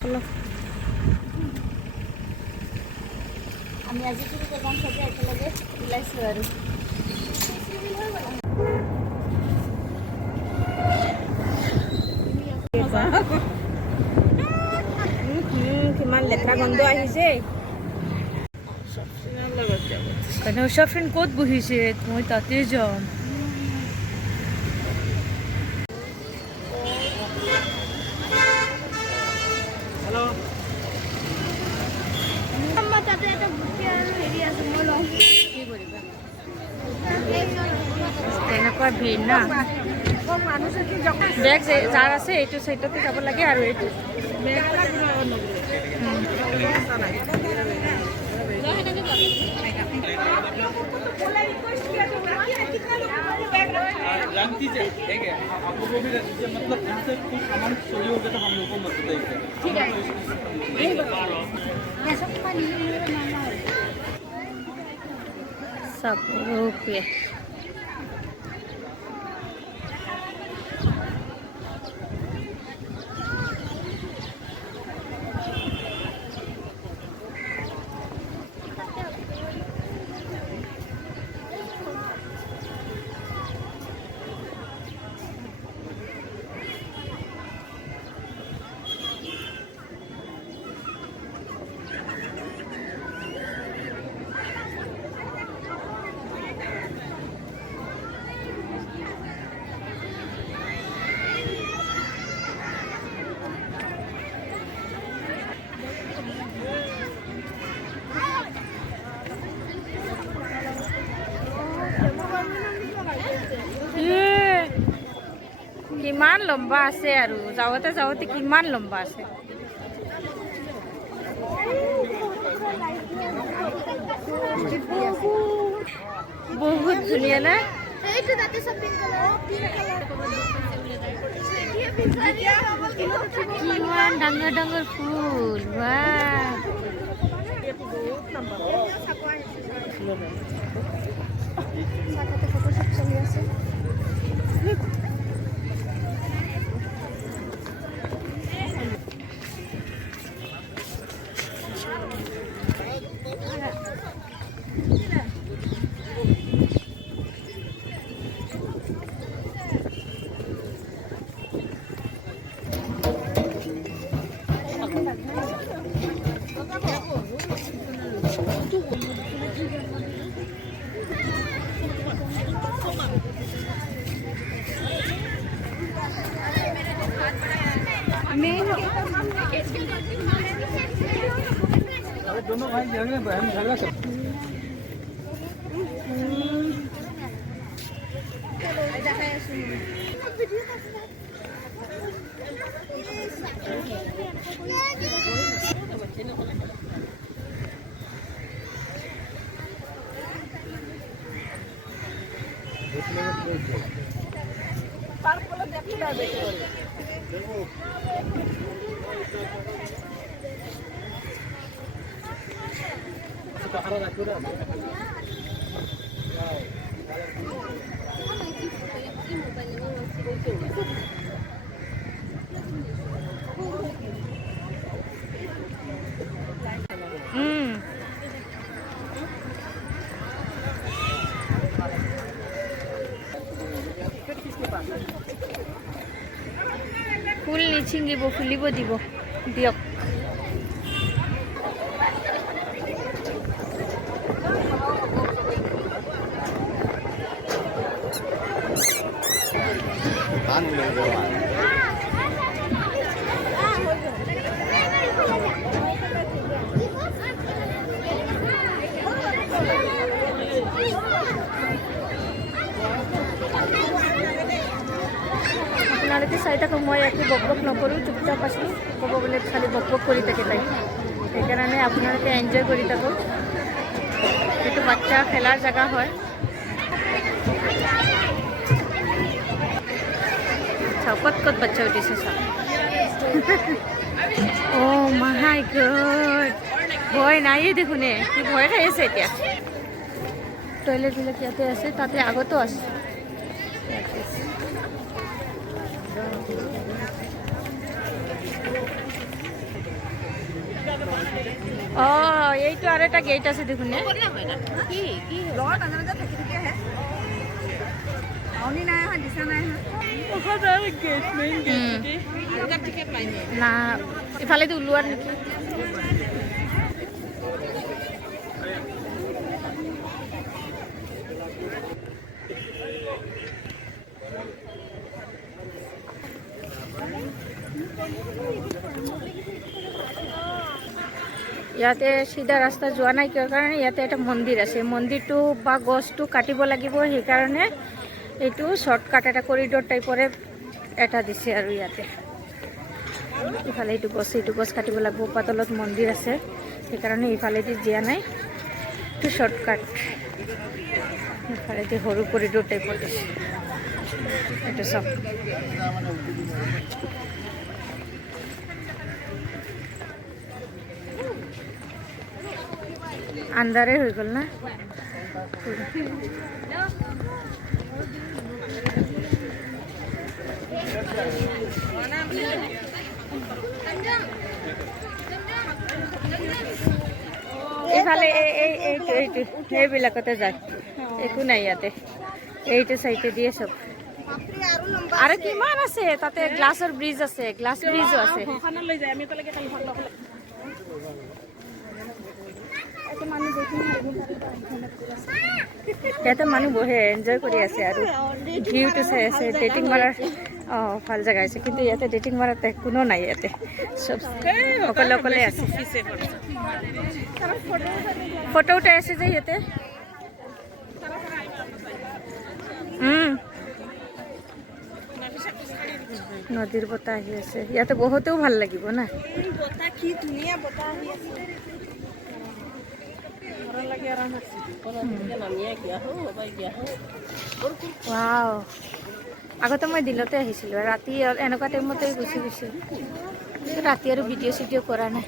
আমি আজি শুৰু কৰলাম সবে একেলগে ওলাইছোঁ আৰু কিমান লেতেৰা গন্ধ আহিছে। উষা ফ্ৰেণ্ড ক'ত বহিছে? মই তাতে যাম। তাতে এটা বুটি আৰু হেৰি আছে মই লওঁ। কি কৰিবা তেনেকুৱা ভিৰ না। বেগ যাৰ আছে এইটো চাইডতে যাব লাগে আৰু এইটো जानती है ठीक है आपको वो भी मतलब इनसे कुछ सामान चोरी हो गया तो हम लोग को मत बताइए ঠিক আছে सब रुपये কিমান লম্বা আছে আৰু যাওঁতে যাওঁতে কিমান লম্বা আছে। বহুত ধুনীয়া না। এইটো তাতে শপিং কালাৰ পিংক কালাৰ কিমান ডাঙৰ ডাঙৰ ফুল বাহ। ফটোশ্বুট চলি আছে। दोनों भाई झगड़े बहन झगड़ा कर ফুল নিছিঙিব ফুলিব দিব দিয়ক। আপোনালোকে চাই থাকক, মই একো বক বক নকৰোঁ, চুপচাপ আছোঁ। ক'ব বোলে খালি বক বক কৰি থাকে তাই, সেইকাৰণে আপোনালোকে এনজয় কৰি থাকক। এইটো বাচ্চা খেলাৰ জেগা হয়। চাওক ক'ত ক'ত বাচ্চা উঠিছে চাওক। অ' মাই গড, ভয় নাইয়ে দেখোনে, কি ভয় খাই আছে এতিয়া। টয়লেটবিলাক ইয়াতে আছে, তাতে আগতো আছে। অঁ এইটো আৰু এটা গেট আছে দেখোন নে না ইফালেদি ওলোৱাৰ নেকি ইয়াতে সিধা ৰাস্তা যোৱা নাই কিয় কাৰণে ইয়াতে এটা মন্দিৰ আছে মন্দিৰটো বা গছটো কাটিব লাগিব সেইকাৰণে এইটো শৰ্টকাট এটা কৰিডৰ টাইপৰে এটা দিছে আৰু ইয়াতে ইফালে এইটো গছ কাটিব লাগিব পাতলত মন্দিৰ আছে সেইকাৰণে ইফালেদি দিয়া নাই এইটো শৰ্টকাট ইফালেদি সৰু কৰিডৰ টাইপৰ দিছে এইটো চব আন্ধাৰে হৈ গ'ল না এইফালে এইটো সেইবিলাকতে যায় একো নাই ইয়াতে এইটো চাইডে দিয়ে চব আৰু কিমান আছে তাতে গ্লাছৰ ব্ৰিজ আছে গ্লাছ ব্ৰিজো আছে ইয়াতে মানুহ বহে এনজয় কৰি আছে আৰু ভিউটো চাই আছে ডেটিং মাৰাৰ অঁ ভাল জেগা আছে কিন্তু ইয়াতে ডেটিং মাৰাৰ কোনো নাই ইয়াতে চব অকলে অকলে আছে ফটো উঠাই আছে যে ইয়াতে নদীৰ বতাহ আহি আছে ইয়াতে বহুতেও ভাল লাগিব না ৱাও আগতে মই দিনতে আহিছিলোঁ ৰাতি এনেকুৱা টাইমতে গুচি গৈছোঁ ৰাতি আৰু ভিডিঅ' চিডিঅ' কৰা নাই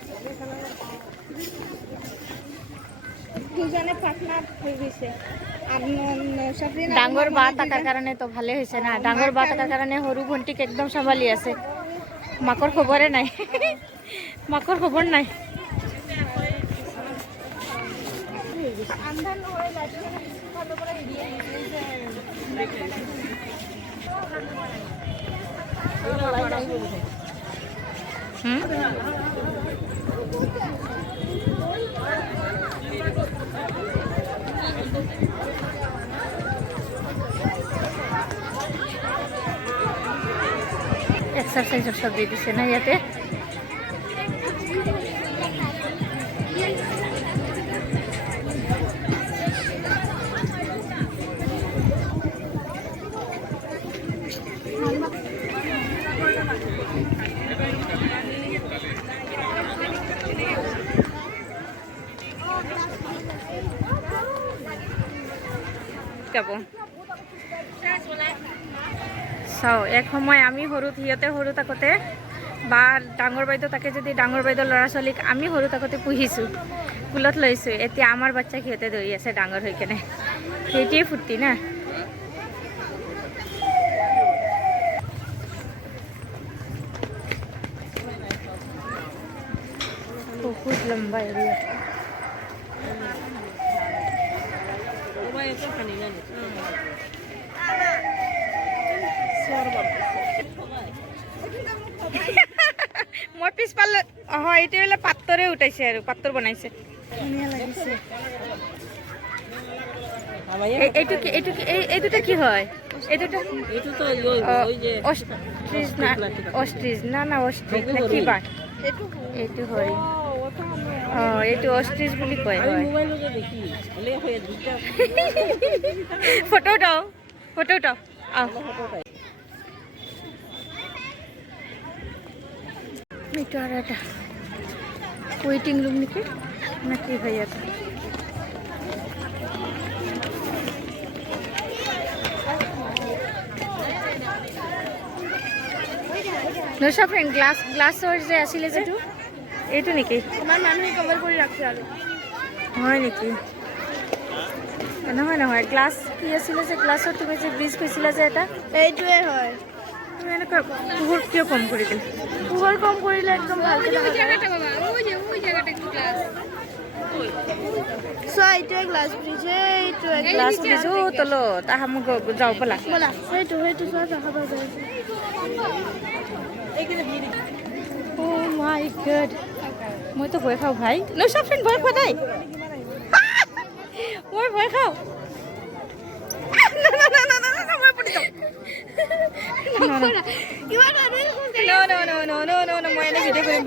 ডাঙৰ বা থকাৰ কাৰণে তো ভালে হৈছে না ডাঙৰ বা থকাৰ কাৰণে সৰু ভণ্টিক একদম চম্ভালি আছে মাকৰ খবৰে নাই মাকৰ খবৰ নাই এক্সাৰচাইজৰ চব দি দিছে না ইয়াতে চাও এক সময় আমি সৰুত সিহঁতে সৰু থাকোঁতে বা ডাঙৰ বাইদেউ তাকে যদি ডাঙৰ বাইদেউ ল'ৰা ছোৱালীক আমি সৰু থাকোঁতে পুহিছোঁ স্কুলত লৈছোঁ এতিয়া আমাৰ বাচ্চাক সিহঁতে ধৰি আছে ডাঙৰ হৈ কেনে সেইটোৱে ফূৰ্তি না বহুত লম্বা এৰিয়া মই পিছফালে হয় এইটো বোলে পাত্তৰে উঠাইছে আৰু পাত্তৰ বনাইছে ধুনীয়া লাগিছে এইটোটা কি হয় অষ্ট্ৰিচ না অষ্ট্ৰিচ না কি বাট এইটো হয় অঁ এইটো অষ্ট্ৰিচ বুলি কয় ফটো উঠাও এইটো আৰু এটা ৱেইটিং ৰুম নেকি না কি হয় ইয়াত নশা ফ্ৰেণ্ড গ্লাছৰ যে আছিলে যেটো এইটো নেকি আমাৰ মানুহে কভাৰ কৰি ৰাখছে আৰু হয় নেকি নহয় গ্লাছ কি আছিলে যে গ্লাছৰ তুমি যে ব্ৰিজ কৈছিলা যে এটা এইটোৱে হয় তুমি এনেকুৱা পোহৰ কিয় কম কৰি দিলে পোহৰ কম কৰিলে একদম ভালকৈ চোৱা এইটোৱে গ্লাছ ব্ৰিজ এইটোৱে গ্লাছ ব্ৰিজ তলত আহা মোক যাওঁ ব'লা ব'লা সেইটো চোৱা দেখাব যায় অ' মাই গড মইতো ভয় খাওঁ ভাই নৈশা ফ্ৰেণ্ড ভয় খোৱা নাই মই ভয় খাওঁ মই এনে ভিডিঅ' কৰিম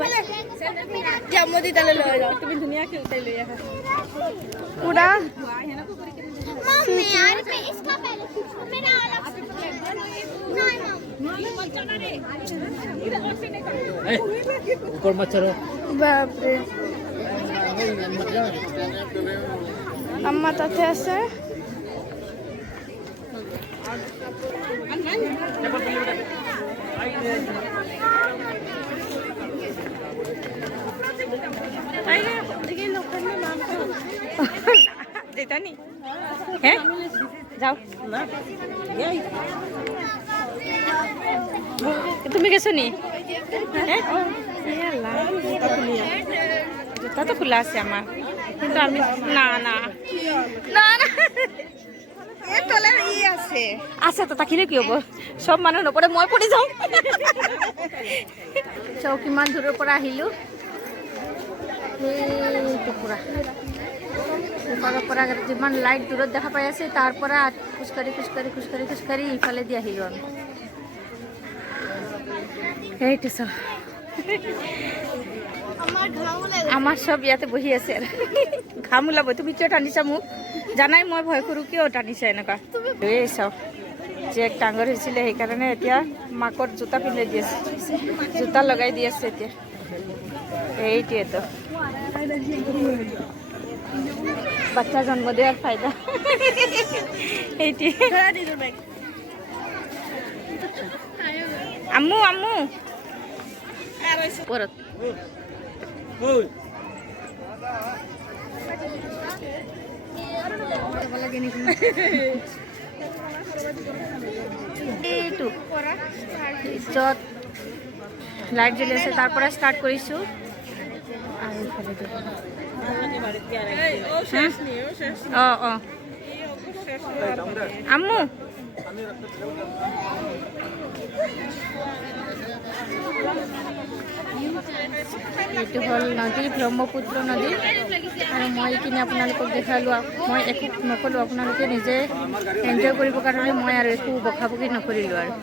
তুমি ধুনীয়াকৈ উঠাই লৈ আহা পুৰা ऊपर मत चढ़ो বাপৰে আম্মা তাতে আছে যেটা নি হ্যাঁ যাও তুমি গেছো নি জোতা তো খোলা আছে আমার কিন্তু আমি না না না না আছে তো তাকিলে কি হব সব মানুহ নপৰে মই পৰি যাওঁ চাও কিমান দূৰৰ পৰা আহিলো এইটো পুৰা এফালৰ পৰা যিমান লাইট দূৰত দেখা পাই আছে তাৰ পৰা খোজকাঢ়ি ইফালে দি আহিলো আমি এইটো চাও আমার সব ইয়াতে বহি আছে ঘাম ওলাব তুমি কিয় টানিছা মোক জানাই মই ভয় কৰোঁ কিয় টানিছা এনেকুৱা এই চাও যে এক ডাঙৰ হৈছিলে সেইকাৰণে এতিয়া মাকৰ জোতা পিন্ধাই দি আছে জোতা লগাই দি আছে এতিয়া এইটোৱেতো বাচ্চা জন্ম দিয়াৰ ফাইদা এইটোৱে আম্মু আম্মু ওপৰত এইটো য'ত লাইট জ্বলি আছে তাৰ পৰা ষ্টাৰ্ট কৰিছোঁ আৰু অঁ আম্মু এইটো হ'ল নদী ব্ৰহ্মপুত্ৰ নদী আৰু মই এইখিনি আপোনালোকক দেখালোঁ মই একো নক'লোঁ আপোনালোকে নিজে এনজয় কৰিবৰ কাৰণে মই আৰু একো বকাবকি নকৰিলোঁ আৰু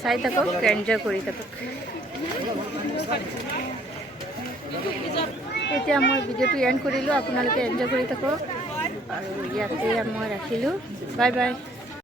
চাই থাকক এনজয় কৰি থাকক এতিয়া মই ভিডিঅ'টো এণ্ড কৰিলোঁ আপোনালোকে এনজয় কৰি থাকক আৰু ইয়াতে মই ৰাখিলোঁ বাই বাই